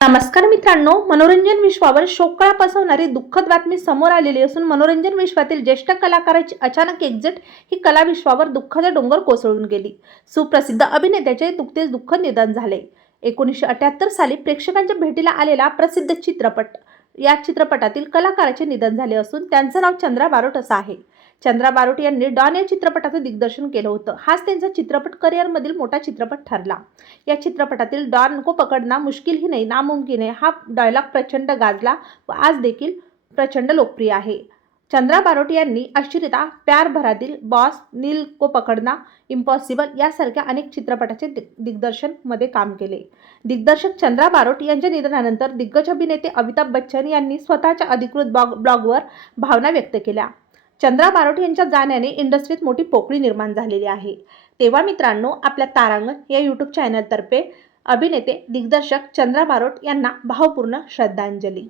नमस्कार मित्रांनो मनोरंजन विश्वावर शोककळा पसवणारी दुःखद बातमी समोर आलेली असून मनोरंजन विश्वातील ज्येष्ठ कलाकाराची अचानक एक्झिट ही कला विश्वावर दुःखाचा डोंगर कोसळून गेली. सुप्रसिद्ध अभिनेत्याचे नुकतेच दुःखद निधन झाले. एकोणीसशे अठ्याहत्तर साली प्रेक्षकांच्या भेटीला आलेला प्रसिद्ध चित्रपट या चित्रपटातील कलाकाराचे निधन झाले असून त्यांचं नाव चंद्रा बारोट असं आहे. चंद्रा बारोट यांनी डॉन या चित्रपटाचं दिग्दर्शन केलं होतं. हाच त्यांचा चित्रपट करिअरमधील मोठा चित्रपट ठरला. या चित्रपटातील डॉन को पकडना मुश्किल ही नाही नामुमकिन आहे हा डायलॉग प्रचंड गाजला व आज देखील प्रचंड लोकप्रिय आहे. चंद्रा बारोट यांनी अश्रिता प्यार भरातील बॉस नील को पकडना इम्पॉसिबल यासारख्या अनेक चित्रपटाचे दिग्दर्शनमध्ये काम केले. दिग्दर्शक चंद्रा बारोट यांच्या निधनानंतर दिग्गज अभिनेते अमिताभ बच्चन यांनी स्वतःच्या अधिकृत ब्लॉग ब्लॉगवर भावना व्यक्त केल्या. चंद्रा बारोट यांच्या जाण्याने इंडस्ट्रीत मोठी पोकळी निर्माण झालेली आहे. तेव्हा मित्रांनो आपल्या तारांगण या यूट्यूब चॅनलतर्फे अभिनेते दिग्दर्शक चंद्रा बारोट यांना भावपूर्ण श्रद्धांजली.